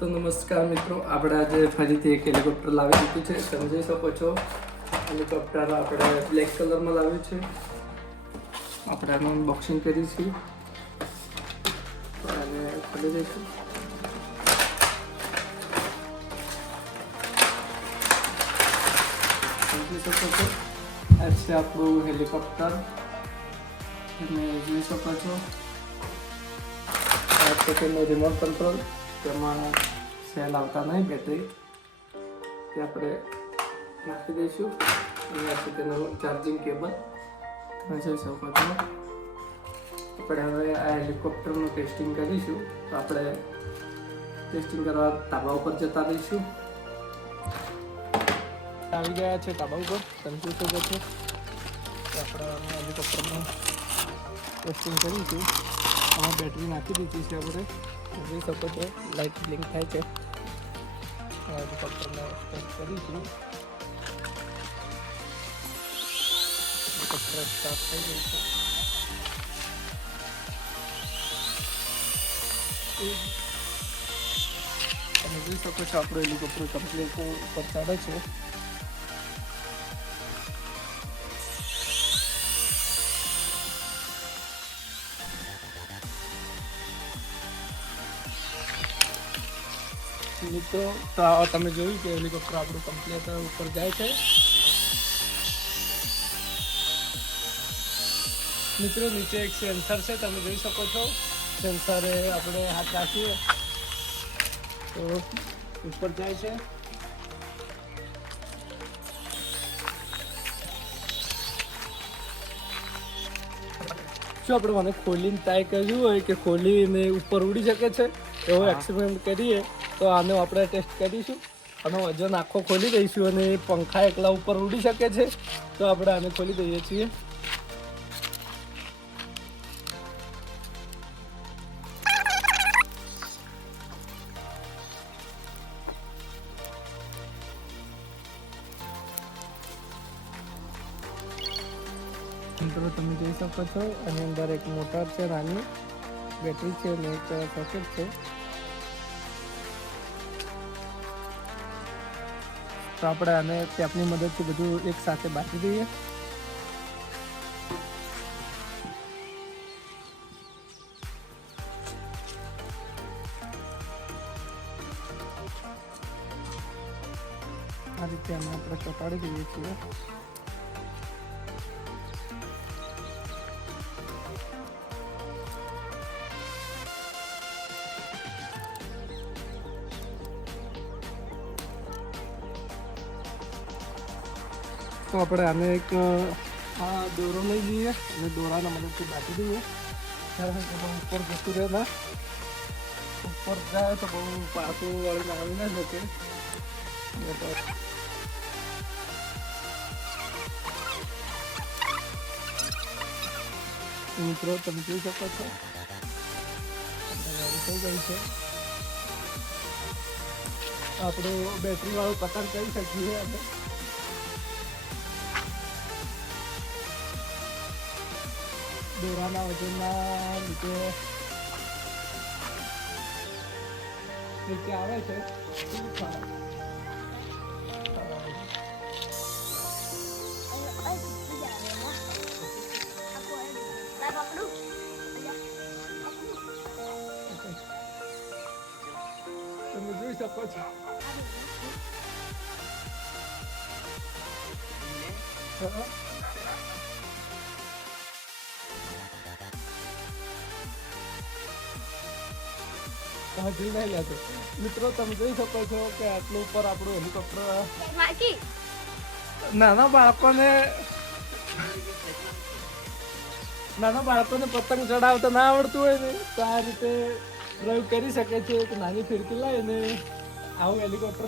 તો નમસ્કાર મિત્રો, આપણે આજે ફરીથી એક હેલિકોપ્ટર લાવી દીધું છે. સમજી શકો છો, હેલિકોપ્ટર આપણે બ્લેક કલરમાં લાવ્યું છે. આપણે આનું અનબોક્સિંગ કરીશું અને ખોલી દઈશું. સમજી શકો છો, આ છે આપણું હેલિકોપ્ટર. તમે જોઈ શકો છો, આ છે તેનો રિમોટ કંટ્રોલ. તેમાં સેલ આવતા નહીં, બેટરી તે આપણે નાખી દઈશું. અને આ છે તેનો ચાર્જિંગ કેબલ. તમે જોઈ શકો છો. આપણે હવે આ હેલિકોપ્ટરનું ટેસ્ટિંગ કરીશું. તો આપણે ટેસ્ટિંગ કરવા ધાબા ઉપર જતા રહીશું. આવી ગયા છે ધાબા ઉપર, તમે જોઈ શકો છો. આપણે હેલિકોપ્ટરનું ટેસ્ટિંગ કરીશું. આમાં બેટરી નાખી દીધી છે આપણે, જોઈ શકો છો. લાઇટ બ્લિંક થાય છે. હેલિકોપ્ટરને ટેસ્ટ કરીશું. હેલિકોપ્ટર સ્ટાર્ટ થઈ ગયું છે. તમે જોઈ શકો છો, આપણું હેલિકોપ્ટર કમ્પ્લીટ ઉપર ચડે છે. મિત્રો, તો તમે જોયું કે હેલિકોપ્ટર આપણું કમ્પ્લીટ ઉપર જાય છે. મિત્રો, નીચે એક સેન્સર છે, તમે જોઈ શકો છો. સેન્સરે આપણે હાથ રાખીએ તો ઉપર જાય છે. જો આપણે મને ખોલીને ટ્રાય કર્યું હોય કે ખોલીને ઉપર ઉડી શકે છે, એવો એક્સપેરિમેન્ટ કરીએ તો આનો આપણે ટેસ્ટ કરીશું. આનો વજન આખો ખોલી દઈશું અને પંખા એકલા ઉપર ઉડી શકે છે. તો આપણે આને ખોલી દઈએ છીએ. મિત્રો, તમે જોઈ શકો છો, આની અંદર એક મોટર છે, નાની બેટરી છે અને એક સોકેટ છે. તો આપણે આને ટેપની મદદથી બધું એક સાથે બાંધી દઈએ. આ રીતે આને આપણે ચોંટાડી દઈએ છીએ. તો આપણે આને એક આ દોરો લઈ લઈએ અને દોરાના મદદથી બાંધી દઈએ. ઉપર જતું રહે ના, ઉપર જાય તો બહુ પાછું વાળીને આવી ના શકે. મિત્રો, તમે જોઈ શકો છો, થઈ ગઈ છે. આપણું બેટરી વાળું પતંગ કરી શકીએ આપણે. દોરાના વજનના લીધે નીચે આવે છે. તમે જોઈ શકો છો. હજી નહીં લેતો. મિત્રો, તમે જોઈ શકો છો કે આટલું ઉપર આપણું હેલિકોપ્ટર. નાના બાળકોને પતંગ ચડાવતા ના આવડતું હોય ને, તો આ રીતે પ્રયોગ કરી શકે છે. એક નાની ફિરકી લઈને આવું હેલિકોપ્ટર